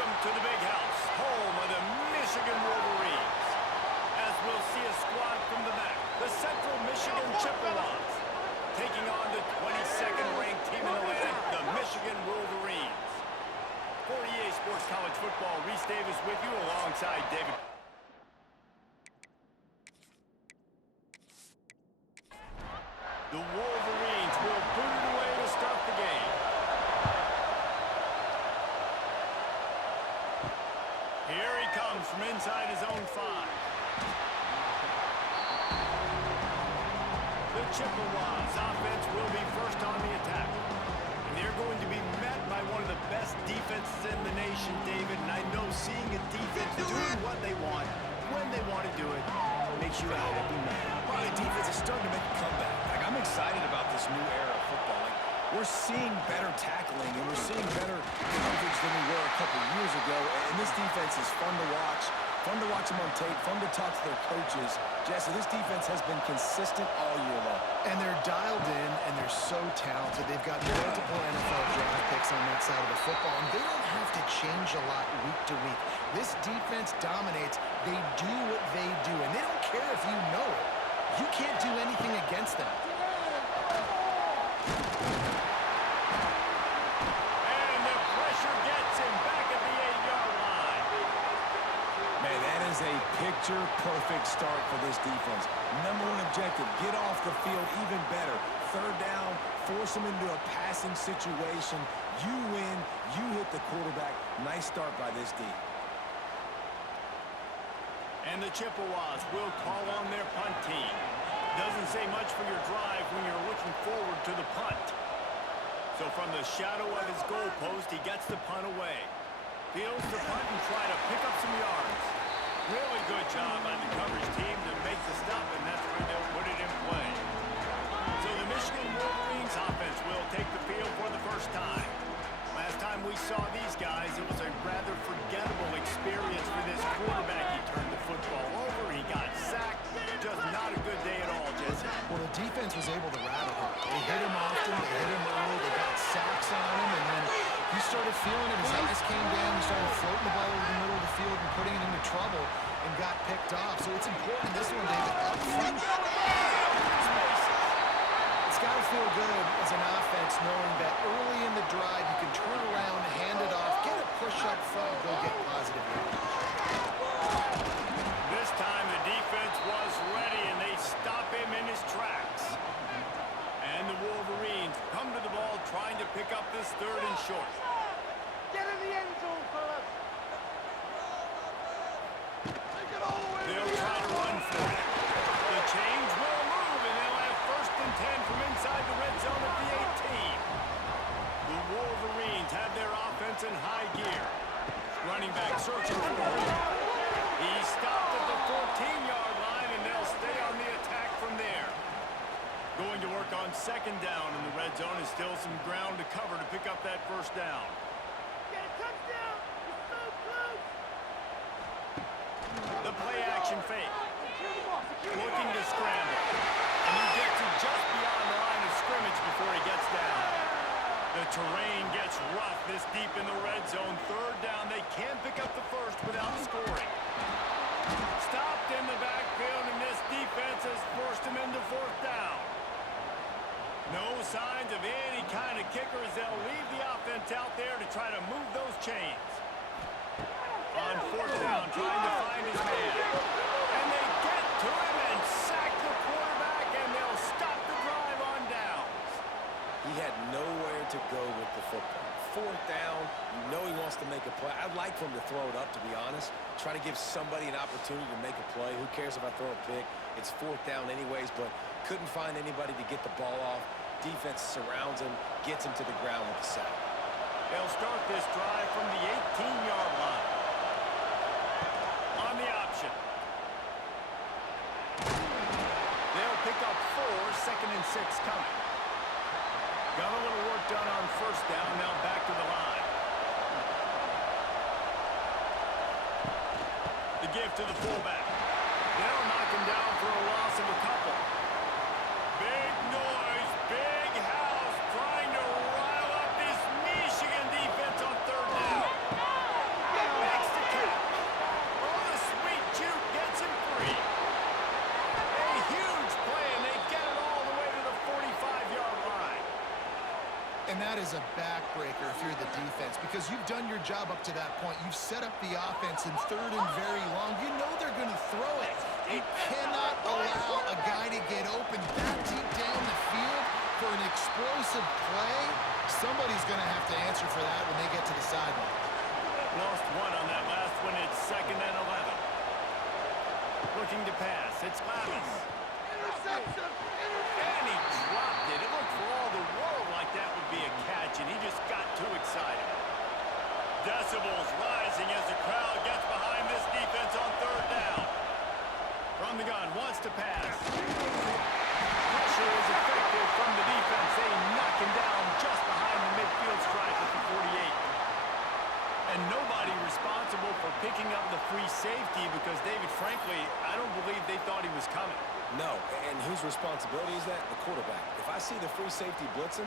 Welcome to the big house, home of the Michigan Wolverines. As we'll see a squad from the back, the Central Michigan Chippewas, taking on the 22nd ranked team in the land, the Michigan Wolverines. For EA Sports College Football, Reese Davis with you alongside David. The Wolverines will boot it away to start the game. Here he comes from inside his own 5. The Chippewas offense will be first on the attack. And they're going to be met by one of the best defenses in the nation, David. And I know seeing a defense doing what they want, when they want to do it, makes you a happy man. Well, the defense is starting to make a comeback. Like, I'm excited about this new era of football. Like, we're seeing better tackling, and we're seeing better coverage than we were a couple years ago. And this defense is fun to watch them on tape, fun to talk to their coaches. Jesse, this defense has been consistent all year long. And they're dialed in, and they're so talented. They've got multiple NFL draft picks on that side of the football, and they don't have to change a lot week to week. This defense dominates. They do what they do, and they don't care if you know it. You can't do anything against them. And the pressure gets him back at the 8-yard line. Man, that is a picture-perfect start for this defense. Number one objective, get off the field even better. Third down, force them into a passing situation. You win, you hit the quarterback. Nice start by this D. And the Chippewas will call on their punt team. Doesn't say much for your drive when you're looking forward to the punt. So from the shadow of his goalpost, he gets the punt away. Fields the punt and try to pick up some yards. Really good job by the coverage team to make the stop, and that's where they'll put it in play. So the Michigan Wolverines offense will take the field for the first time. Last time we saw these guys, it was a rather forgettable experience for this quarterback. He turned the football over, he got sacked. Just not a good day at all, Jesse. Well, the defense was able to rattle him. They hit him often, they hit him early, they got sacks on him, and then he started feeling it. His eyes came down, he started floating the ball over the middle of the field and putting it into trouble and got picked off. So it's important, this one, David, up front. It's got to feel good as an offense knowing that early in the drive you can turn around, hand it off, get a push up front, go get positive yards. This time the defense was ready, and they stop him in his tracks. And the Wolverines come to the ball trying to pick up this 3rd and short. Get in the end zone, fellas. They'll try to run for it. The chains will move, and they'll have 1st and 10 from inside the red zone at the 18. The Wolverines have their offense in high gear. Running back searching for a hole. He stopped at the 14-yard line, and they'll stay on the attack from there. Going to work on 2nd down in the red zone, and still some ground to cover to pick up that 1st down. Get a touchdown. You're so close. The play-action fake. Looking to scramble. And he gets it just beyond the line of scrimmage before he gets down. The terrain gets rough this deep in the red zone. 3rd down. They can't pick up the 1st without scoring. Stopped in the backfield, and this defense has forced him into 4th down. No signs of any kind of kickers. They'll leave the offense out there to try to move those chains. On 4th down, trying to find his man. And they get to him and sack the quarterback, and they'll stop the drive on downs. He had nowhere to go with the football. 4th down, you know he wants to make a play. I'd like for him to throw it up, to be honest. Try to give somebody an opportunity to make a play. Who cares if I throw a pick? It's 4th down anyways, but couldn't find anybody to get the ball off. Defense surrounds him, gets him to the ground with the sack. They'll start this drive from the 18-yard line. On the option. They'll pick up 4, 2nd and 6 coming. Got a little work done on 1st down, now back to the line. The give to the fullback. They'll knock him down for a loss of a couple. Big noise, big house, trying to rile up this Michigan defense on 3rd down. that is a backbreaker if you're the defense, because you've done your job up to that point. You've set up the offense in third and very long. You know they're going to throw it. You cannot allow a guy to get open that deep down the field for an explosive play. Somebody's going to have to answer for that when they get to the sideline. Lost one on that last one. It's 2nd and 11. Looking to pass. It's Lavis. Interception! And he dropped it. It looked for all the world like that would be a catch, and he just got too excited. Decibels rising as the crowd gets behind this defense on 3rd down. From the gun, wants to pass. Pressure is effective from the defense. They knock him down just behind the midfield stripe at the 48. And nobody responsible for picking up the free safety because, David, frankly, I don't believe they thought he was coming. No, and whose responsibility is that? The quarterback. If I see the free safety blitzing,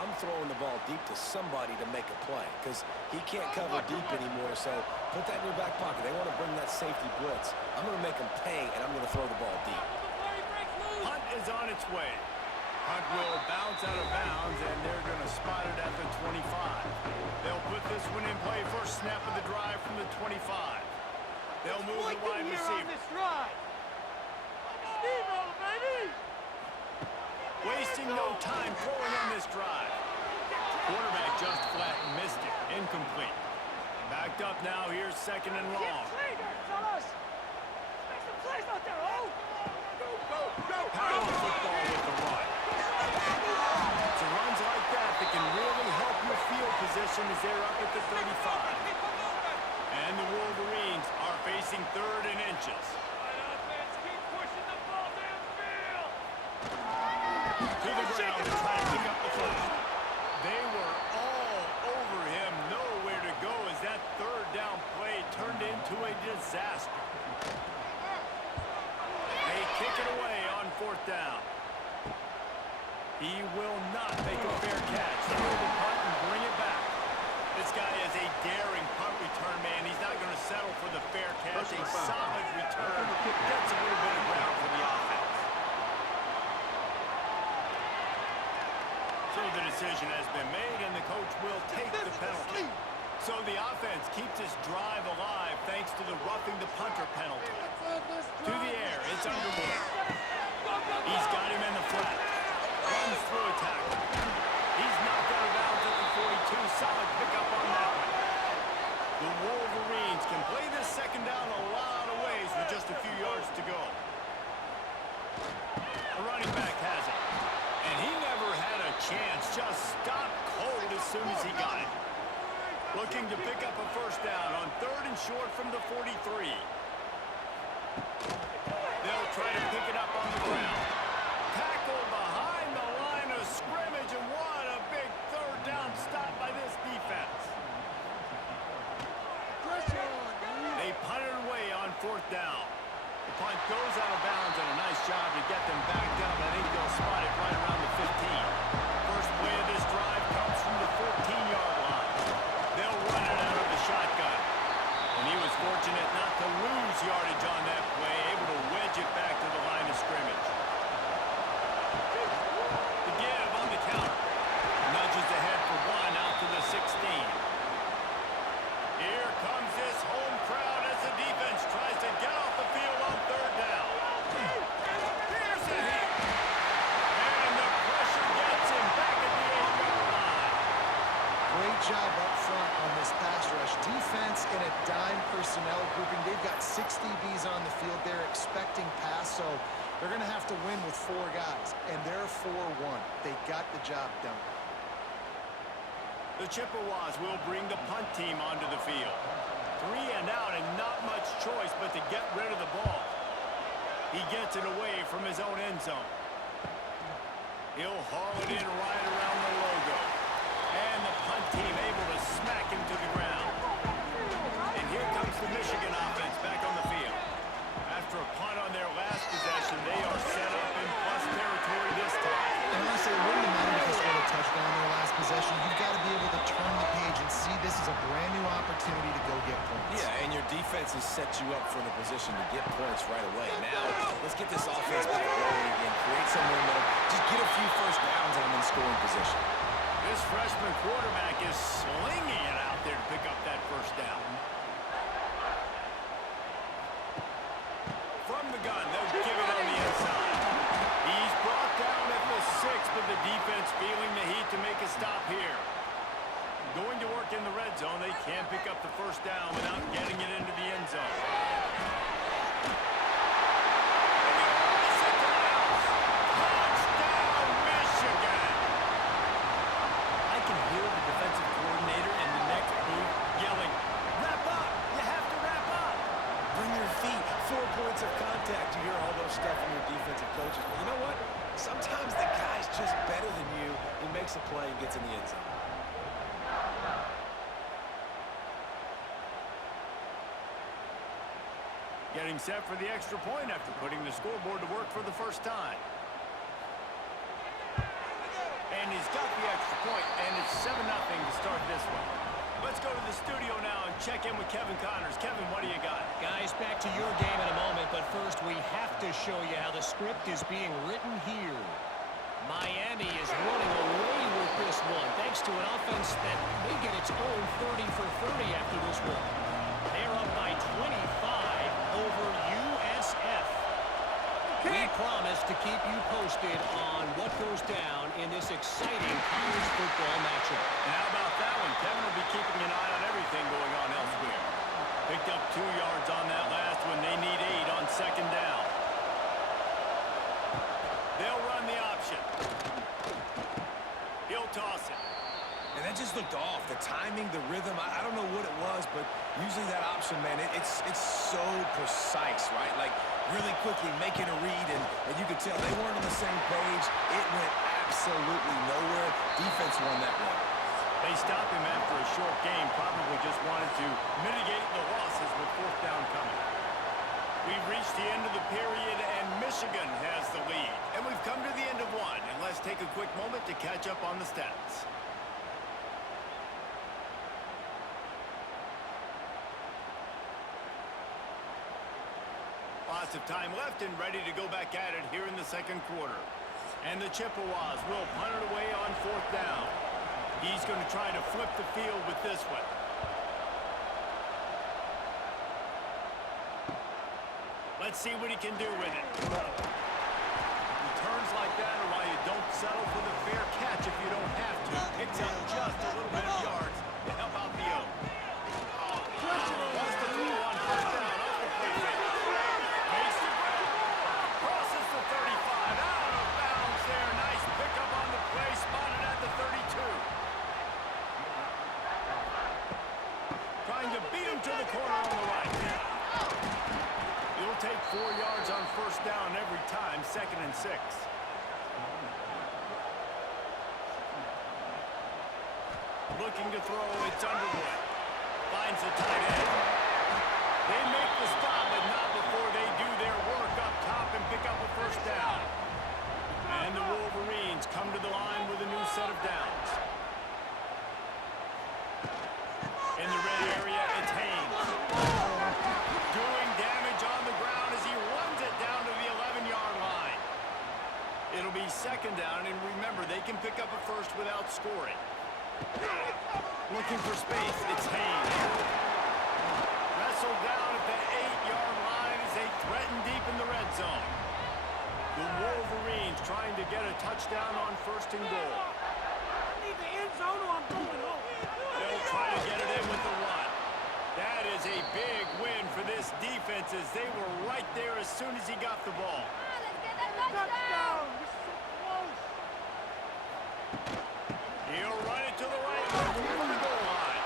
I'm throwing the ball deep to somebody to make a play because he can't cover deep anymore, so put that in your back pocket. They want to bring that safety blitz. I'm going to make them pay, and I'm going to throw the ball deep. Hunt is on its way. Hunt will bounce out of bounds, and they're going to spot it at the 25. They'll put this one in play. First snap of the drive from the 25. They'll move the wide receiver. Wasting no time throwing on this drive. Quarterback just flat missed it. Incomplete. Backed up now. Here's 2nd and long. Power football with the run. It's runs like that that can really help your field position as they're up at the 35. And the Wolverines are facing 3rd and inches. To the ground to try to pick up the first. They were all over him. Nowhere to go as that 3rd down play turned into a disaster. They kick it away on 4th down. He will not make a fair catch. Throw the punt and bring it back. This guy is a daring punt return man. He's not going to settle for the fair catch. A solid return. Gets a little bit of ground for the offense. So the decision has been made, and the coach will take the penalty. So the offense keeps this drive alive thanks to the roughing the punter penalty. To the air, it's underway. He's got him in the flat. Runs through a tackle. He's knocked out of bounds at the 42. Solid pickup on that one. The Wolverines can play this 2nd down a lot of ways with just a few yards to go. The running back has it. And he never had a chance. Just stopped cold as soon as he got it. Looking to pick up a 1st down on 3rd and short from the 43. They'll try to pick it up on the ground. Tackle behind the line of scrimmage, and what a big 3rd down stop by this defense. They punt it away on 4th down. The punt goes out of bounds, and a nice job to get them back down. I think they'll spot it right around the 15. First play of this drive comes from the 14-yard line. They'll run it out of the shotgun. And he was fortunate not to lose yardage on that play, able to wedge it back to the line of scrimmage. The give on the counter. Nudges ahead for 1 out to the 16. Here comes this home crowd as the defense tries to get off the field on 3rd down. Here's the hit. And the pressure gets him back at the 8-yard line. Great job up front on this pass rush. Defense in a dime personnel grouping. They've got 6 DBs on the field. They're expecting pass, so they're going to have to win with 4 guys. And they're 4-1. They got the job done. The Chippewas will bring the punt team onto the field. 3 and out and not much choice but to get rid of the ball. He gets it away from his own end zone. He'll haul it in right around the logo. And the punt team able to smack him to the ground. And here comes the Michigan offense back on the field. After a punt on their last possession, they are set up in plus territory this time. And honestly, it wouldn't matter if they scored a touchdown on their last possession. You've got to be able to turn the page and see this is a brand new opportunity to go get points. Yeah, and your defense has set you up for the position to get points right away. Now, let's get this offense back rolling again. Create some momentum. Just get a few first downs and I'm in scoring position. This freshman quarterback is slinging it out there to pick up that first down. From the gun, they'll give it on the inside. He's brought down at the 6, but the defense feeling the heat to make a stop here. Going to work in the red zone, they can't pick up the first down without getting it into the end zone. Touchdown, Michigan! I can hear the defensive coordinator in the next booth yelling, "Wrap up! You have to wrap up!" Bring your feet. 4 points of contact. You hear all those stuff from your defensive coaches. But you know what? Sometimes the guy's just better than you. He makes a play and gets in the end zone. Getting set for the extra point after putting the scoreboard to work for the first time. And he's got the extra point, and it's 7-0 to start this one. Let's go to the studio now and check in with Kevin Connors. Kevin, what do you got? Guys, back to your game in a moment, but first we have to show you how the script is being written here. Miami is running away with this one, thanks to an offense that may get its own 30 for 30 after this one. They're up by 25 over USF. We promise to keep you posted on what goes down in this exciting college football matchup. And how about that one? Kevin will be keeping an eye on everything going on elsewhere. Picked up 2 yards on that last one. They need 8 on second down. They'll run the option. He'll toss it. And that just looked off. The timing, the rhythm, I don't know what it was, but usually that option, man, it's so precise, right? Like, really quickly making a read, and you could tell they weren't on the same page. It went absolutely nowhere. Defense won that one. They stopped him after a short game, probably just wanted to mitigate the losses with fourth down coming. We've reached the end of the period, and Michigan has the lead. And we've come to the end of one, and let's take a quick moment to catch up on the stats. Lots of time left and ready to go back at it here in the second quarter. And the Chippewas will punt it away on fourth down. He's going to try to flip the field with this one. Let's see what he can do with it. Returns like that are why you don't settle for the fair catch if you don't have to. Picks up just a little bit of yards to help out the O. Wants to throw on first down off the play fake. Makes the grab. Crosses the 35. Out of bounds there. Nice pickup on the play. Spotted at the 32. Trying to beat him to the corner on the right. He'll take 4 yards on first down every time, 2nd and 6. Looking to throw, it's Underwood. Finds the tight end. They make the stop, but not before they do their work up top and pick up a first down. And the Wolverines come to the line with a new set of downs. In the red area, it's Haynes. Doing damage on the ground as he runs it down to the 11-yard line. It'll be second down, and remember, they can pick up a first without scoring. Looking for space, it's Haynes. Wrestled down at the 8-yard line as they threaten deep in the red zone. The Wolverines trying to get a touchdown on first and goal. I need the end zone or I'm going home. They'll try to get it in with the run. That is a big win for this defense as they were right there as soon as he got the ball. Touchdown! This is so close. He'll run it to the right from the goal line.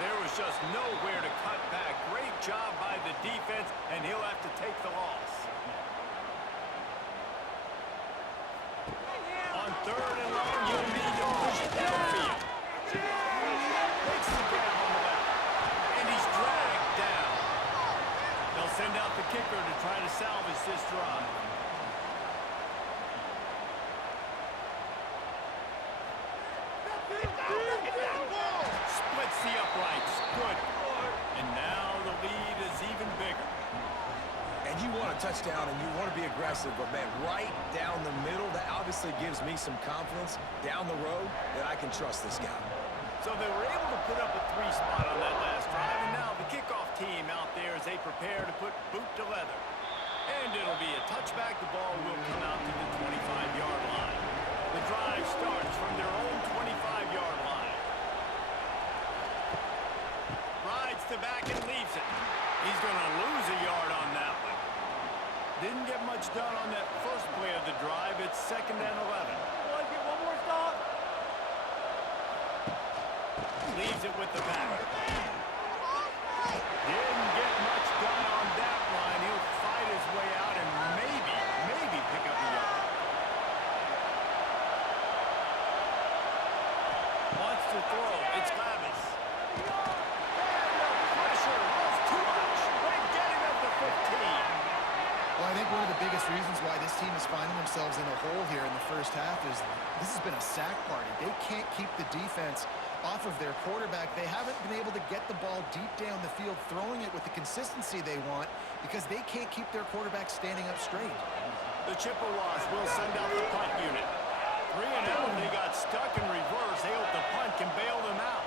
There was just nowhere to cut back. Great job by the defense, and he'll have to take the loss. On third and long, you'll need to push it downfield. Makes the grab on the left, and he's dragged down. They'll send out the kicker to try to salvage this drive. Splits the uprights. Good. And now the lead is even bigger. And And you want a touchdown and you want to be aggressive, but, man, right down the middle, that obviously gives me some confidence down the road that I can trust this guy. So they were able to put up a 3 spot on that last drive, and now the kickoff team out there as they prepare to put boot to leather. And it'll be a touchback. The ball will come out to the 25-yard line. The drive starts from their own 25-yard line. Rides to back and leaves it. He's going to lose a yard on that one. Didn't get much done on that first play of the drive. It's 2nd and 11. Boys, get one more stop. Leaves it with the back. Didn't get much done on that line. He'll fight his way out and maybe pick up a yard. Wants to throw. It's Glavis. And the pressure was too much. They get him at the 15. Well, I think one of the biggest reasons why this team is finding themselves in a hole here in the first half is this has been a sack party. They can't keep the defense off of their quarterback. They haven't been able to get the ball deep down the field, throwing it with the consistency they want because they can't keep their quarterback standing up straight. The Chippewas will send out the punt unit. 3 and out. They got stuck in reverse. They hope the punt can bail them out.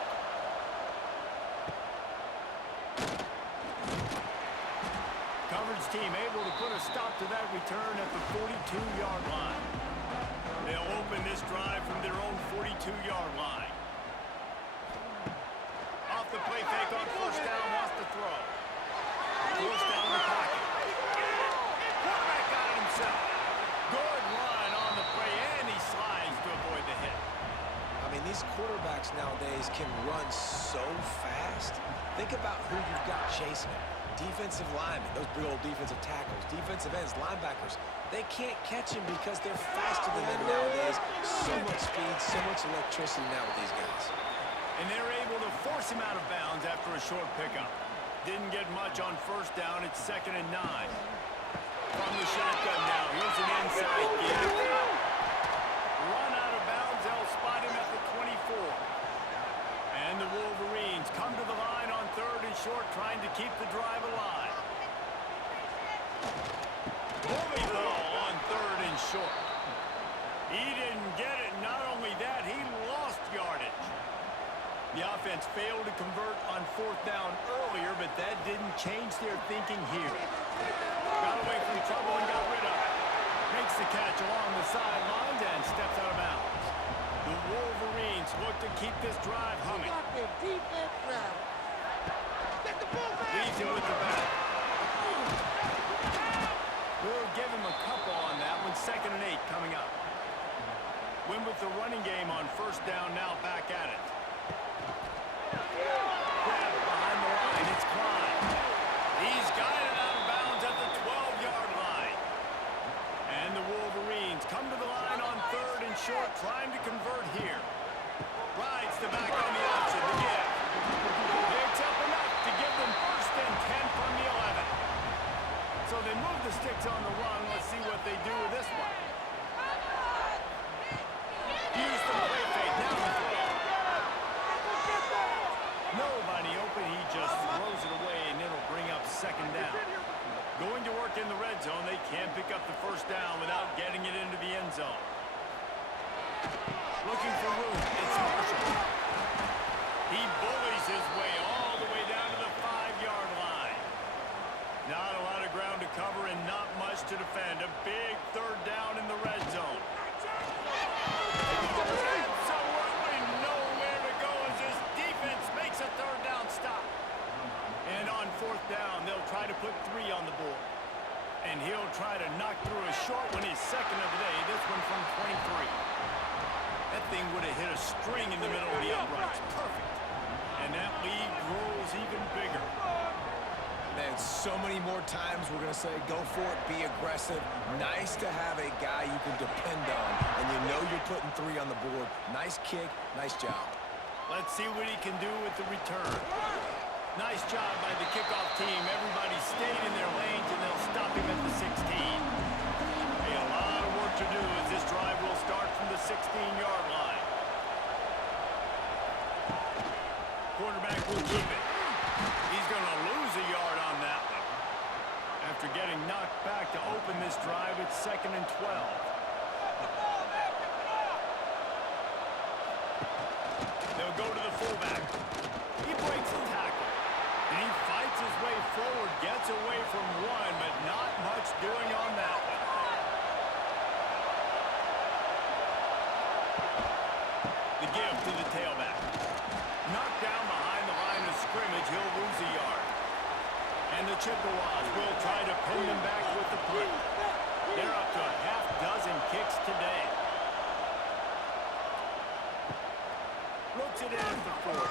Coverage team able to put a stop to that return at the 42-yard line. They'll open this drive from their own 42-yard line. Off the play fake on first down, wants to throw. Goes down the pocket. Quarterback got it himself. Good run on the play, and he slides to avoid the hit. I mean, these quarterbacks nowadays can run so fast. Think about who you've got chasing them. Defensive linemen, those big old defensive tackles, defensive ends, linebackers. They can't catch him because they're faster than them nowadays. So much speed, so much electricity now with these guys. And they're able to force him out of bounds after a short pickup. Didn't get much on first down. It's 2nd and 9. From the shotgun now. Here's an inside give. Run out of bounds. They'll spot him at the 24. And the Wolverines come to the line on 3rd and short, trying to keep the drive alive. Bully ball on 3rd and short. He didn't get it. Not only that, he lost yardage. The offense failed to convert on 4th down earlier, but that didn't change their thinking here. Got away from trouble and got rid of it. Makes the catch along the sidelines and steps out of bounds. The Wolverines look to keep this drive humming. Leaves it with the back. We'll give him a couple on that one. 2nd and 8 coming up. Win with the running game on first down, now back at it. Grab behind the line, it's Klein. He's got it out of bounds at the 12-yard line. And the Wolverines come to the line on 3rd and short, trying to convert here. Rides the back on the option to give. Picks up enough to give them 1st and 10 from the 11. So they move the sticks on the run. Let's see what they do with this one. Use the play fake, now the throw. Nobody open, he just throws it away, and it'll bring up 2nd down. Going to work in the red zone, they can't pick up the first down without getting it into the end zone. Looking for room, it's Marshall. He bullies his way all the way down to the 5-yard line. Not a lot of ground to cover and not much to defend. A big 3rd down in the red zone. Absolutely nowhere to go as this defense makes a 3rd down stop. And on 4th down, they'll try to put 3 on the board. And he'll try to knock through a short one, his 2nd of the day, this one from 23. That thing would have hit a string in the middle of the uprights. Perfect. And that lead grows even bigger. Man, so many more times we're going to say, go for it, be aggressive. Nice to have a guy you can depend on, and you know you're putting 3 on the board. Nice kick, nice job. Let's see what he can do with the return. Nice job by the kickoff team. Everybody stayed in their lanes, and they'll stop him at the 16. Hey, a lot of work to do as this drive will start from the 16-yard line. Quarterback will keep it. He's going to lose a yard on that one. After getting knocked this drive. It's 2nd and 12. They'll go to the fullback. He breaks the tackle. And he fights his way forward, gets away from one, but not much doing on that one. The give to the tailback. Knocked down behind the line of scrimmage, he'll lose a yard. And the Chippewas will try to pin them back with the punt. They're up to a half dozen kicks today. Looks it in at the 40.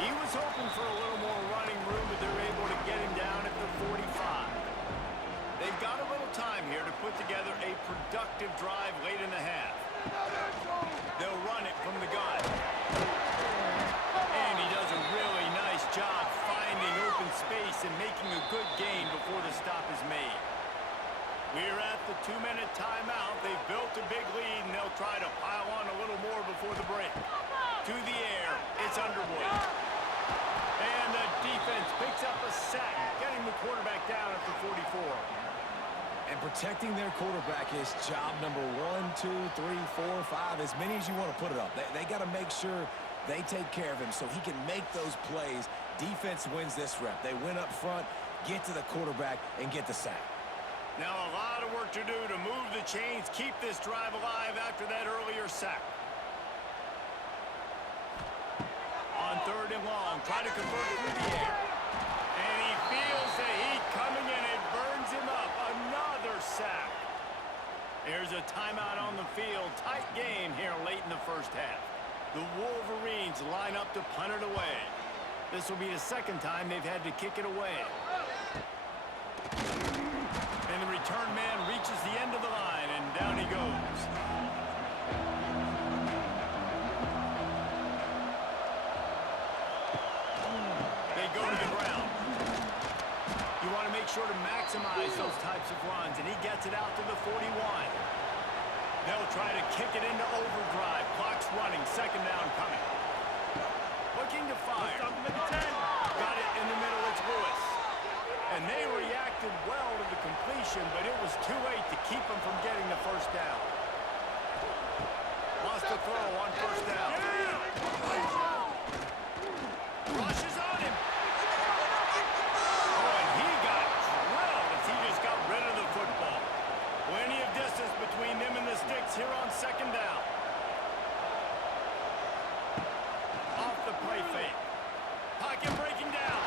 He was hoping for a little more running room, but they're able to get him down at the 45. They've got a little time here to put together a productive drive late in the half. They'll run it from the gun. And he does a really nice job finding open space and making a good gain before the stop is made. We're at the 2-minute timeout. They've built a big lead, and they'll try to pile on a little more before the break. To the air, it's Underwood. And the defense picks up a sack, getting the quarterback down at the 44. And protecting their quarterback is job number 1, 2, 3, 4, 5, as many as you want to put it up. They got to make sure they take care of him so he can make those plays. Defense wins this rep. They win up front, get to the quarterback, and get the sack. Now a lot of work to do to move the chains, keep this drive alive after that earlier sack. On 3rd and long, try to convert through the air. And he feels the heat coming in. It burns him up. Another sack. There's a timeout on the field. Tight game here late in the first half. The Wolverines line up to punt it away. This will be the 2nd time they've had to kick it away. And the return man reaches the end of the line, and down he goes. They go to the ground. You want to make sure to maximize those types of runs, and he gets it out to the 41. They'll try to kick it into overdrive. Clock's running, 2nd down coming. Looking to fire. Got it in the middle, it's Lewis. And they reacted well to the completion, but it was too late to keep them from getting the 1st down. Lost the throw on 1st down. Rushes on him. Oh, and he got drilled as he just got rid of the football. Plenty of distance between them and the sticks here on 2nd down. Off the play fake. Pocket breaking down.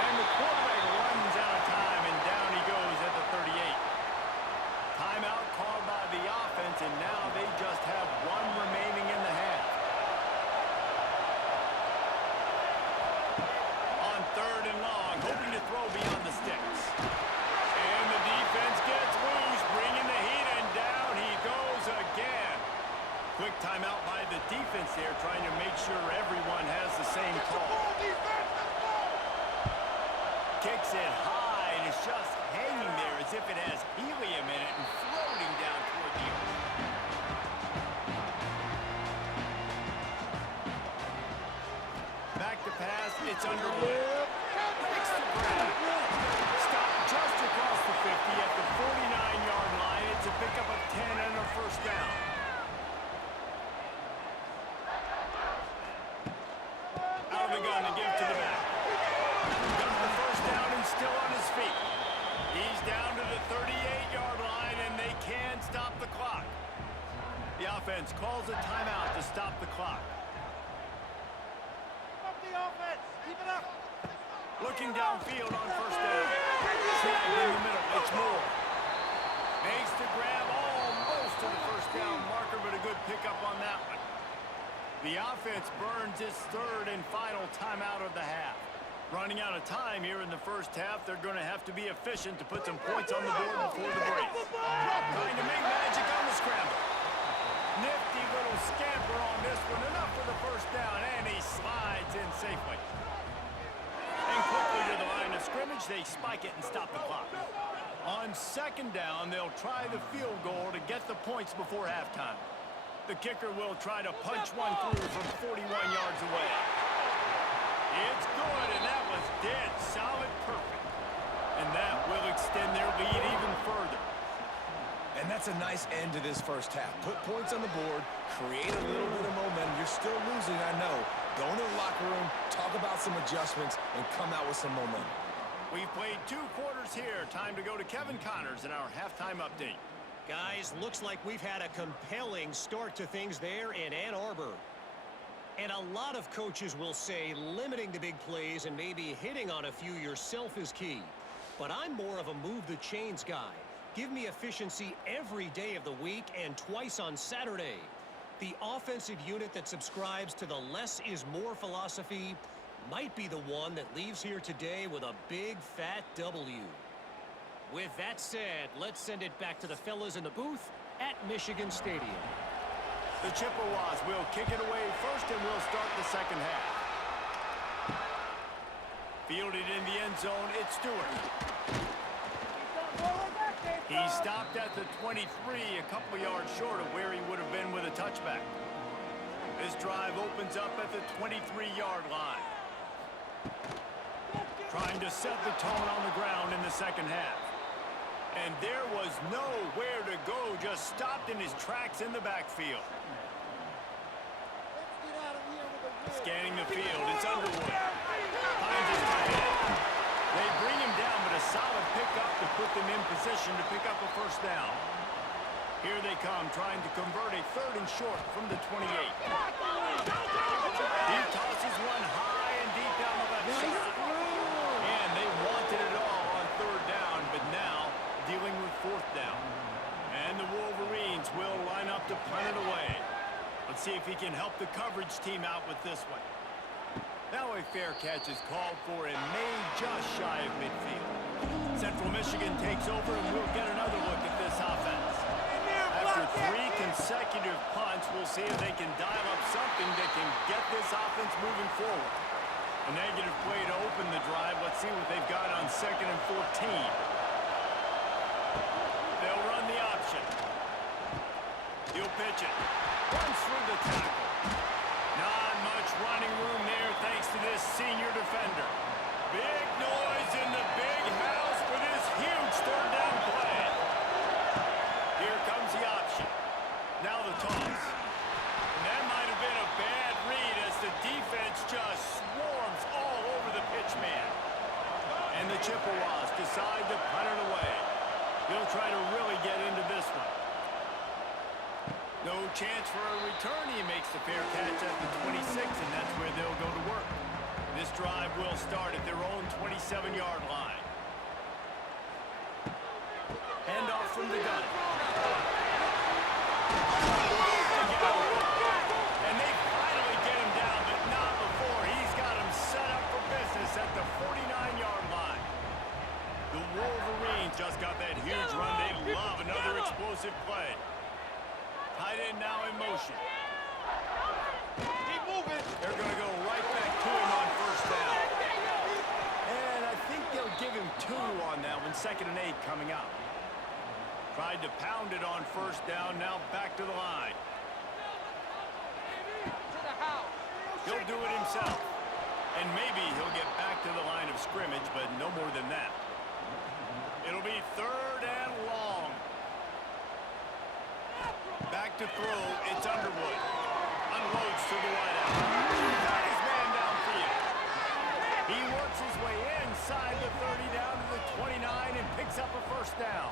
And the quarterback runs out of time, and down he goes at the 38. Timeout called by the offense, and now they just have 1 remaining in the half. On 3rd and long, hoping to throw beyond the sticks. And the defense gets loose, bringing the heat, and down he goes again. Quick timeout by the defense there, trying to make sure everyone has the same call. Kicks it high, and it's just hanging there as if it has helium in it and floating down toward the earth. Back to pass, it's Underwood. Makes the grab. Stopped just across the 50 at the 49-yard line. It's a pickup of 10 and a 1st down. Out of the gun to give to the back. Got the 1st down and still on his feet. He's down to the 38-yard line, and they can stop the clock. The offense calls a timeout to stop the clock. Up the offense. Keep it up. Looking downfield on 1st down. Snagged in the middle. It's Moore. Makes the grab almost to the 1st down marker, but a good pickup on that one. The offense burns its 3rd and final timeout of the half. Running out of time here in the first half, they're going to have to be efficient to put some points on the board before the break. Trying to make magic on the scramble. Nifty little scamper on this one. Enough for the 1st down, and he slides in safely. And quickly to the line of scrimmage, they spike it and stop the clock. On 2nd down, they'll try the field goal to get the points before halftime. The kicker will try to punch one through from 41 yards away. It's good, and that was dead solid perfect. And that will extend their lead even further. And that's a nice end to this first half. Put points on the board, create a little bit of momentum. You're still losing, I know. Go into the locker room, talk about some adjustments, and come out with some momentum. We've played 2 quarters here. Time to go to Kevin Connors in our halftime update. Guys, looks like we've had a compelling start to things there in Ann Arbor. And a lot of coaches will say limiting the big plays and maybe hitting on a few yourself is key. But I'm more of a move the chains guy. Give me efficiency every day of the week and twice on Saturday. The offensive unit that subscribes to the less is more philosophy might be the one that leaves here today with a big fat W. With that said, let's send it back to the fellas in the booth at Michigan Stadium. The Chippewas will kick it away first, and we'll start the second half. Fielded in the end zone, it's Stewart. He stopped at the 23, a couple yards short of where he would have been with a touchback. This drive opens up at the 23-yard line. Trying to set the tone on the ground in the second half. And there was nowhere to go, just stopped in his tracks in the backfield. Scanning the field, it's Underwood. Finds his tight end. They bring him down, but a solid pickup to put them in position to pick up a first down. Here they come, trying to convert a 3rd and short from the 28. He tosses one high and deep down the left side. And they wanted it all on 3rd down, but now dealing with 4th down. And the Wolverines will line up to punt it away. Let's see if he can help the coverage team out with this one. Now a fair catch is called for and made just shy of midfield. Central Michigan takes over, and we'll get another look at this offense. After 3 consecutive punts, we'll see if they can dial up something that can get this offense moving forward. A negative play to open the drive. Let's see what they've got on 2nd and 14. They'll run the option. He'll pitch it. Runs through the tackle. Not much running room there thanks to this senior defender. Big noise in the big house for this huge 3rd down play. Here comes the option. Now the toss. And that might have been a bad read as the defense just swarms all over the pitch man. And the Chippewas decide to punt it away. He'll try to really get into this one. No chance for a return. He makes the fair catch at the 26, and that's where they'll go to work. This drive will start at their own 27-yard line. Handoff from the gun. And they finally get him down, but not before. He's got him set up for business at the 49-yard line. The Wolverines just got that huge run. They love another explosive play. Tight end now in motion. Keep moving. They're going to go right back to him on 1st down. And I think they'll give him 2 on that one. 2nd and 8 coming out. Tried to pound it on 1st down. Now back to the line. He'll do it himself. And maybe he'll get back to the line of scrimmage, but no more than that. It'll be 3rd and long. Back to throw, it's Underwood. Unloads to the wideout. Got his man downfield. He works his way inside the 30 down to the 29 and picks up a 1st down.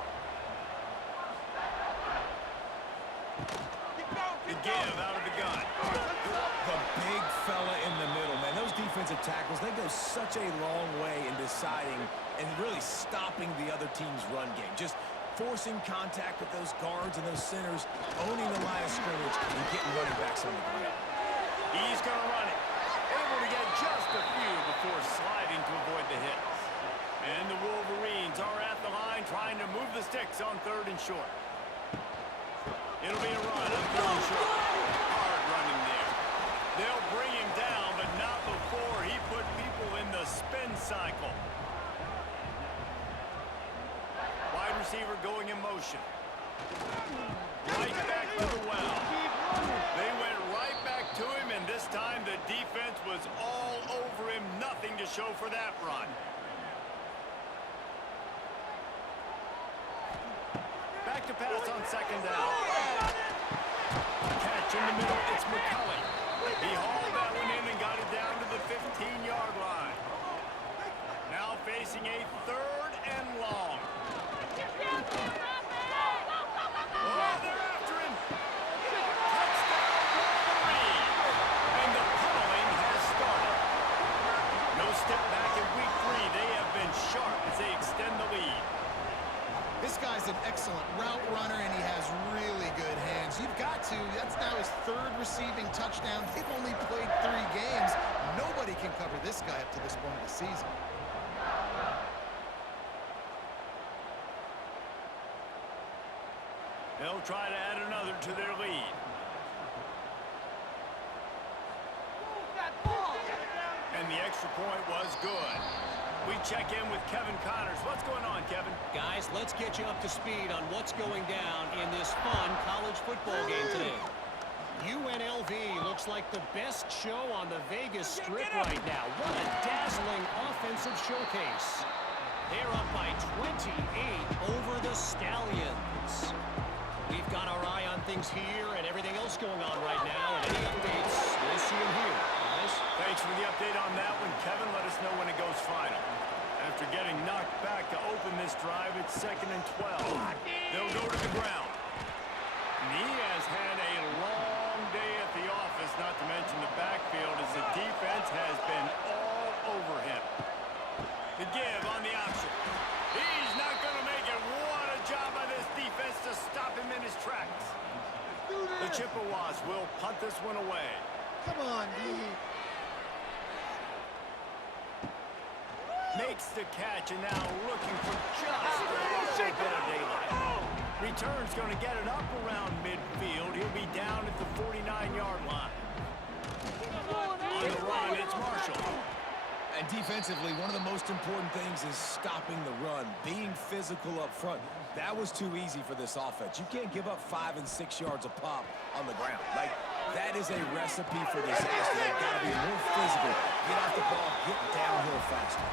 The give out of the gun. The big fella in the middle, man. Those defensive tackles, they go such a long way in deciding and really stopping the other team's run game. Just forcing contact with those guards and those centers, owning the line of scrimmage, and getting running backs on the ground. He's going to run it. Able to get just a few before sliding to avoid the hits. And the Wolverines are at the line trying to move the sticks on 3rd and short. It'll be a run on 3rd and short. Hard running there. They'll bring him down, but not before he put people in the spin cycle. Wide receiver going in motion. Right back to the well. They went right back to him, and this time the defense was all over him. Nothing to show for that run. to pass on second down. Catch in the middle, it's McCulley. He hauled that one in and got it down to the 15-yard line. Now facing a 3rd and long. Oh, they're after him. Touchdown, Wolverines. And the pummeling has started. No step back in week 3. They have been sharp as they extend the lead. This guy's an excellent route runner, and he has really good hands. You've got to. That's now his 3rd receiving touchdown. They've only played 3 games. Nobody can cover this guy up to this point of the season. They'll try to add another to their lead. And the extra point was good. We check in with Kevin Connors. What's going on, Kevin? Guys, let's get you up to speed on what's going down in this fun college football game today. UNLV looks like the best show on the Vegas Strip right now. What a dazzling offensive showcase. They're up by 28 over the Stallions. We've got our eye on things here and everything else going on right now. And any updates, we'll see them here. Guys? Thanks for the update on that one, Kevin. Let us know when it goes final. After getting knocked back to open this drive, it's 2nd and 12. They'll go to the ground. And he has had a long day at the office, not to mention the backfield, as the defense has been all over him. The give on the option. He's not going to make it. What a job by this defense to stop him in his tracks. The Chippewas will punt this one away. Come on, D. Makes the catch and now looking for just a little bit of daylight. Return's going to get it up around midfield. He'll be down at the 49-yard line. On the run, it's Marshall. And defensively, one of the most important things is stopping the run, being physical up front. That was too easy for this offense. You can't give up 5 and 6 yards a pop on the ground. Like, that is a recipe for disaster. They've got to be more physical, get off the ball, get downhill faster.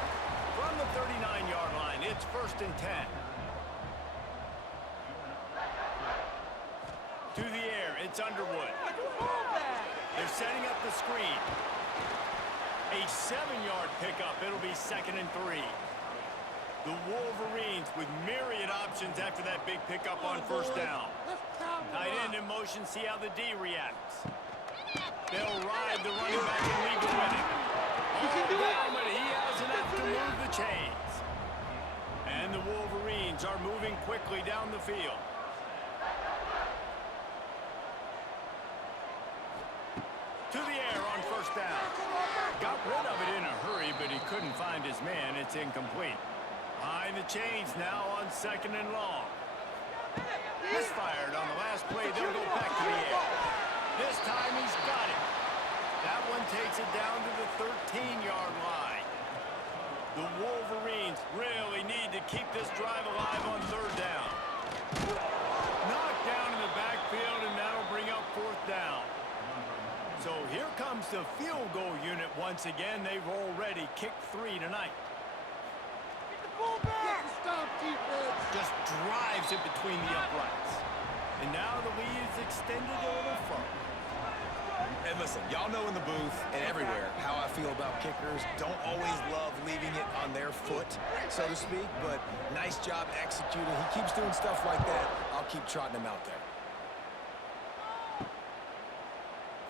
From the 39-yard line, it's 1st and 10. To the air, it's Underwood. They're setting up the screen. A 7-yard pickup. It'll be 2nd and 3. The Wolverines with myriad options after that big pickup on 1st down. Tight end in motion, see how the D reacts. They'll ride the running back and leave it with him. All down, but he has enough to move the chains. And the Wolverines are moving quickly down the field. To the air on 1st down. Got rid of it in a hurry, but he couldn't find his man. It's incomplete. Behind the chains now on 2nd and long. Misfired on the last play. They'll go back to the air. This time he's got it. That one takes it down to the 13-yard line. The Wolverines really need to keep this drive alive on 3rd down. Knocked down in the backfield, and that'll bring up 4th down. So here comes the field goal unit once again. They've already kicked 3 tonight. Get the ball back. Stop defense. Just drives it between the uprights. And now the lead is extended a little further. And listen, y'all know in the booth and everywhere how I feel about kickers. Don't always love leaving it on their foot, so to speak, but nice job executing. He keeps doing stuff like that. I'll keep trotting him out there.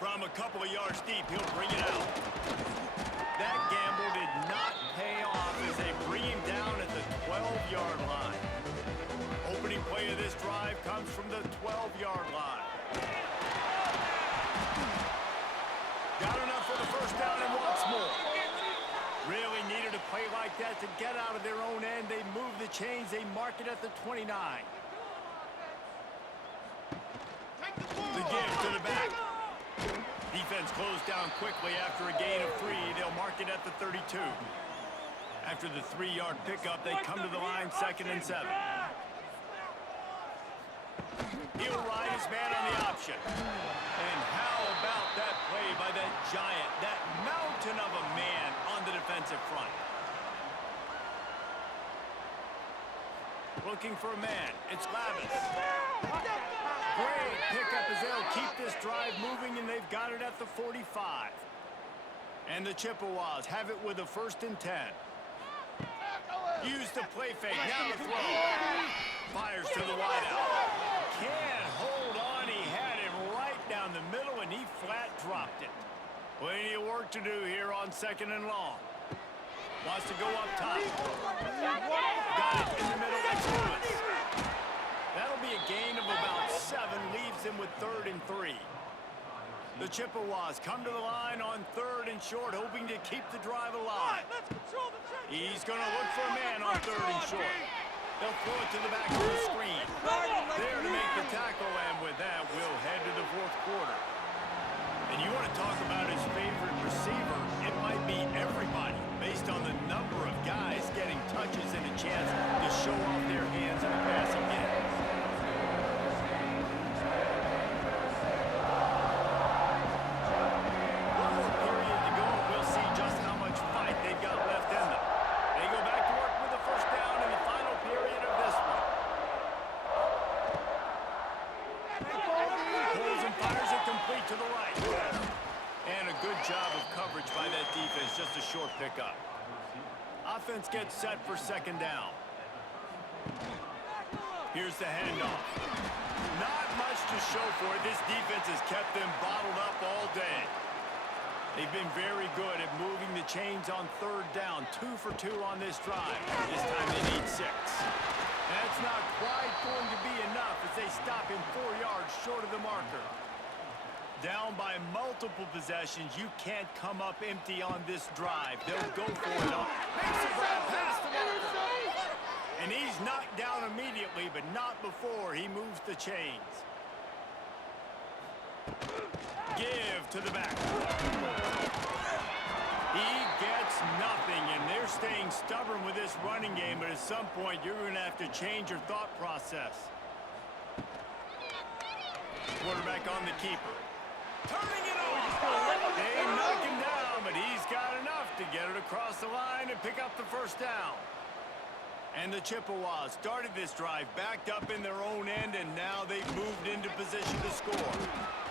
From a couple of yards deep, he'll bring it out. That gamble did not pay off as they bring him down at the 12-yard line. Opening play of this drive comes from the 12-yard line. Got enough for the 1st down and wants more. Really needed a play like that to get out of their own end. They move the chains. They mark it at the 29. The give to the back. Defense closed down quickly after a gain of 3. They'll mark it at the 32. After the 3-yard pickup, they come to the line 2nd and 7. He'll ride his man on the option. And how about that play by that giant, that mountain of a man on the defensive front? Looking for a man. It's Lavis. Great pickup as they'll keep this drive moving, and they've got it at the 45. And the Chippewas have it with a 1st and 10. Use the play fake. Now the throw. Fires to the wideout. Can't hold on. He had him right down the middle, and he flat dropped it. Plenty of work to do here on 2nd and long. Wants to go up top. Got it in the middle. That's Lewis. That'll be a gain of about 7. Leaves him with 3rd and 3. The Chippewas come to the line on 3rd and short, hoping to keep the drive alive. He's going to look for a man on 3rd and short. They'll throw it to the back of the screen. There to make the tackle, and with that, we'll head to the 4th quarter. And you want to talk about his favorite receiver, it might be everybody, based on the number of guys getting touches and a chance to show off their hands in the passing game. One more period to go, and we'll see just how much fight they've got left in them. They go back to work with a 1st down in the final period of this one. Pulls and fires it complete to the right. And a good job of coverage by that defense, just a short pickup. Offense gets set for 2nd down. Here's the handoff. Not much to show for it. This defense has kept them bottled up all day. They've been very good at moving the chains on 3rd down. 2 for 2 on this drive. This time they need 6. That's not quite going to be enough as they stop him 4 yards short of the marker. Down by multiple possessions, you can't come up empty on this drive. They'll go for it all. Makes a grab past the marker. And he's knocked down immediately, but not before he moves the chains. Give to the back. He gets nothing, and they're staying stubborn with this running game, but at some point, you're going to have to change your thought process. Quarterback on the keeper. Turning it off. They knock him down, but he's got enough to get it across the line and pick up the 1st down. And the Chippewas started this drive backed up in their own end, and now they've moved into position to score.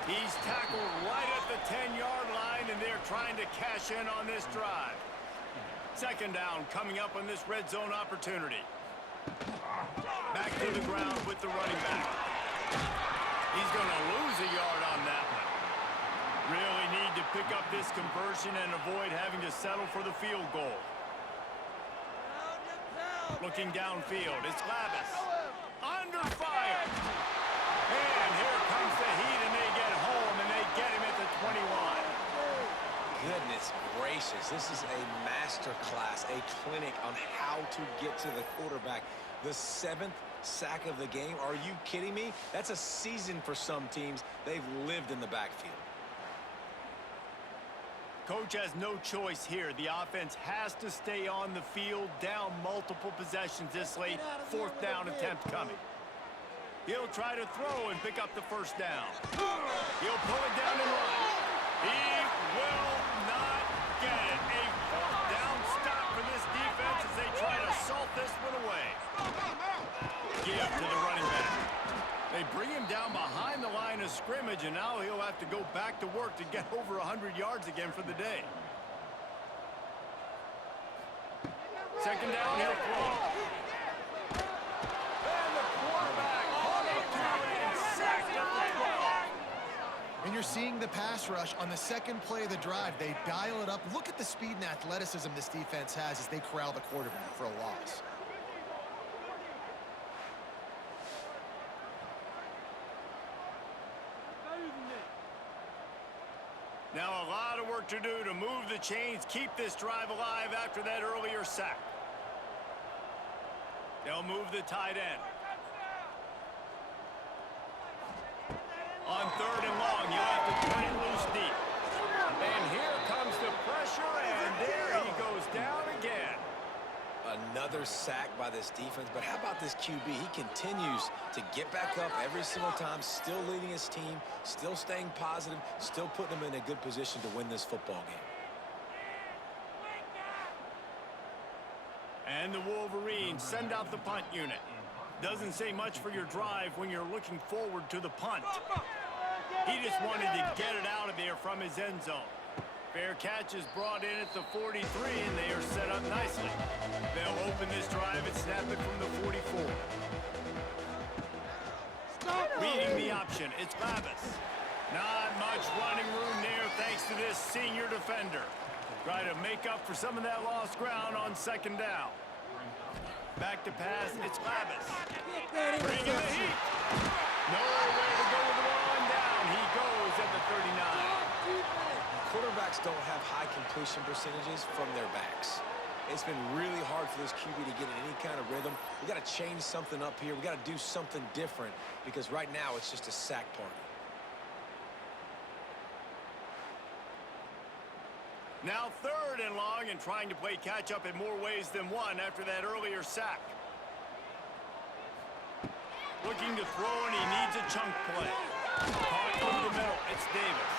He's tackled right at the 10-yard line, and they're trying to cash in on this drive. 2nd down coming up on this red zone opportunity. Back to the ground with the running back. He's going to lose a yard on that one. Really need to pick up this conversion and avoid having to settle for the field goal. Looking downfield, it's Lavis. Under fire. And here comes the heat, and they get home, and they get him at the 21. Goodness gracious, this is a master class, a clinic on how to get to the quarterback. The 7th sack of the game. Are you kidding me? That's a season for some teams. They've lived in the backfield. Coach has no choice here. The offense has to stay on the field, down multiple possessions this late. 4th down attempt coming. He'll try to throw and pick up the 1st down. He'll pull it down and run. He will not get it. A 4th down stop for this defense as they try to salt this one away. Give to the running back. They bring him down behind the line of scrimmage, and now he'll have to go back to work to get over 100 yards again for the day. 2nd down, he'll throw. And the quarterback caught up to it and sacked at the 12. And you're seeing the pass rush on the 2nd play of the drive. They dial it up. Look at the speed and athleticism this defense has as they corral the quarterback for a loss. Now a lot of work to do to move the chains, keep this drive alive after that earlier sack. They'll move the tight end. On 3rd and long, you'll have to turn it loose deep. And here comes the pressure, and there he goes down again. Another sack by this defense, but how about this QB? He continues to get back up every single time, still leading his team, still staying positive, still putting them in a good position to win this football game. And the Wolverines send out the punt unit. Doesn't say much for your drive when you're looking forward to the punt. He just wanted to get it out of there from his end zone. Fair catch is brought in at the 43, and they are set up nicely. They'll open this drive and snap it from the 44. Reading the option, it's Babas. Not much running room there thanks to this senior defender. Try to make up for some of that lost ground on second down. Back to pass, it's Babas. Bringing the heat. Nowhere to go with the ball and down. He goes at the 39. Quarterbacks don't have high completion percentages from their backs. It's been really hard for this QB to get in any kind of rhythm. We got to change something up here. We got to do something different because right now it's just a sack party. Now 3rd and long and trying to play catch-up in more ways than one after that earlier sack. Looking to throw, and he needs a chunk play. Caught over the middle. It's Davis.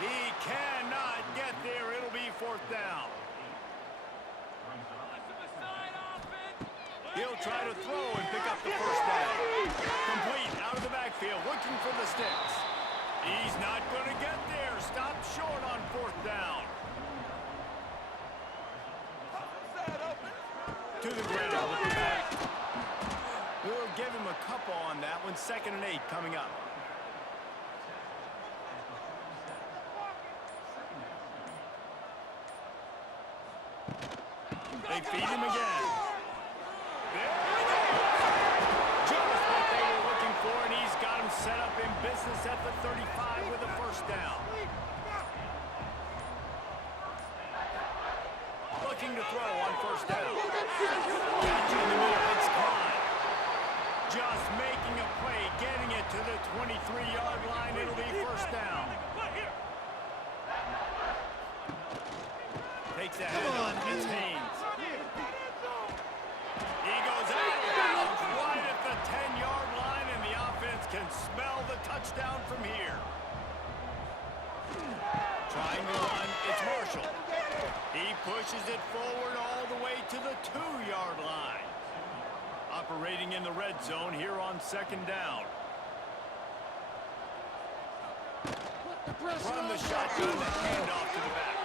He cannot get there. It'll be 4th down. He'll try to throw and pick up the 1st down. Complete out of the backfield, looking for the sticks. He's not going to get there. Stop short on 4th down. To the ground with the back. We'll give him a couple on that one. 2nd and 8 coming up. They feed him again. There he goes. Just what they were looking for, and he's got him set up in business at the 35 with a 1st down. Looking to throw on 1st down. Catch in the middle, it's Klein. Just making a play, getting it to the 23-yard line. It'll be 1st down. Takes a handoff. It's Haynes. He goes out of bounds right at the 10-yard line, and the offense can smell the touchdown from here. Trying to run, it's Marshall. He pushes it forward all the way to the 2-yard line. Operating in the red zone here on 2nd down. Run the shotgun, the handoff to the back.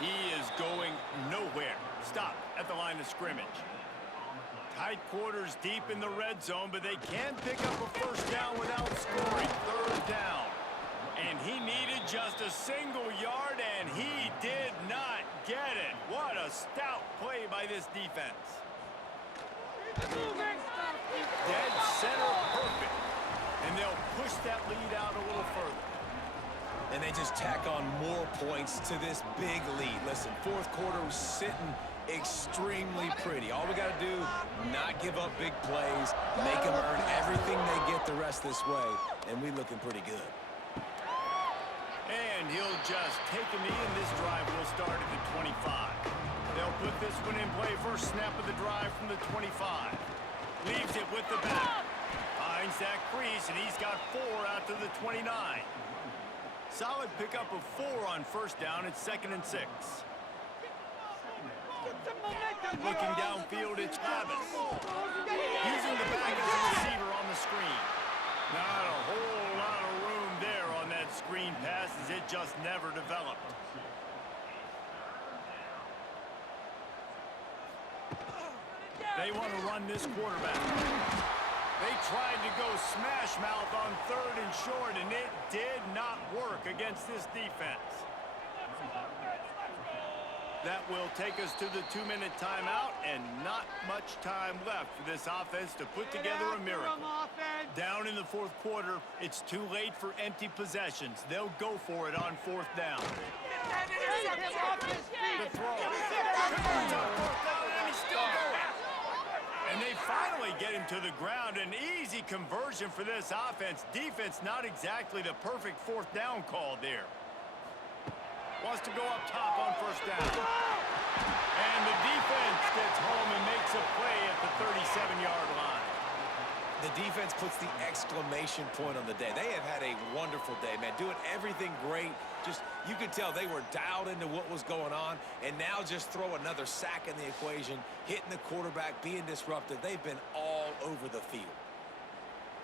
He is going nowhere. Stop at the line of scrimmage. Tight quarters deep in the red zone, but they can pick up a 1st down without scoring. 3rd down. And he needed just a single yard, and he did not get it. What a stout play by this defense. Dead center perfect. And they'll push that lead out a little further. And they just tack on more points to this big lead. Listen, 4th quarter was sitting extremely pretty. All we got to do, not give up big plays, make them earn everything they get the rest this way, and we looking pretty good. And he'll just take a knee, and this drive will start at the 25. They'll put this one in play. First snap of the drive from the 25. Leaves it with the back. Finds that crease, and he's got 4 out to the 29. Solid pickup of 4 on 1st down. It's 2nd and 6. Looking downfield, it's Babas. Using the back as a receiver on the screen. Not a whole lot of room there on that screen pass, as it just never developed. They want to run this quarterback. They tried to go smash mouth on 3rd and short, and it did not work against this defense. That will take us to the 2-minute timeout, and not much time left for this offense to put together a miracle. Down in the 4th quarter, it's too late for empty possessions. They'll go for it on 4th down. The throw. Converts on 4th down, and he's still going. And they finally get him to the ground. An easy conversion for this offense. Defense, not exactly the perfect 4th down call there. Wants to go up top on 1st down. And the defense gets home and makes a play at the 37-yard line. The defense puts the exclamation point on the day. They have had a wonderful day, man. Doing everything great. Just, you could tell they were dialed into what was going on. And now just throw another sack in the equation, hitting the quarterback, being disruptive. They've been all over the field.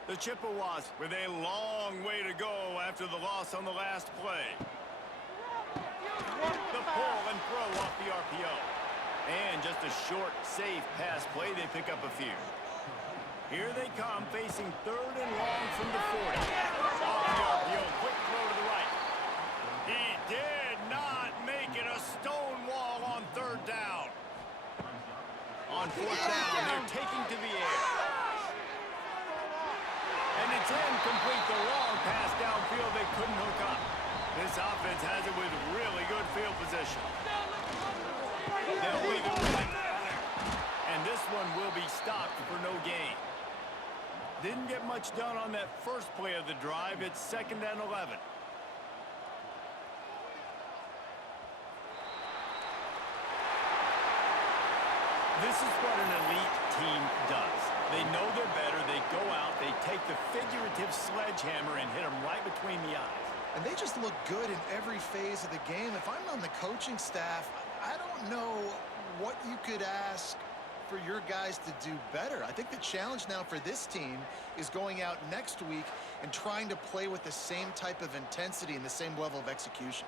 The Chippewas with a long way to go after the loss on the last play. The pull and throw off the RPO. And just a short, safe pass play, they pick up a few. Here they come, facing 3rd and long from the 40. Off the RPO, quick throw to the right. He did not make it a stone wall on 3rd down. On 4th down, they're taking to the air. And it's incomplete, the long pass downfield they couldn't hook up. This offense has it with really good field position. They'll leave it with him. And this one will be stopped for no gain. Didn't get much done on that first play of the drive. It's 2nd and 11. This is what an elite team does. They know they're better. They go out. They take the figurative sledgehammer and hit them right between the eyes. And they just look good in every phase of the game. If I'm on the coaching staff, I don't know what you could ask for your guys to do better. I think the challenge now for this team is going out next week and trying to play with the same type of intensity and the same level of execution.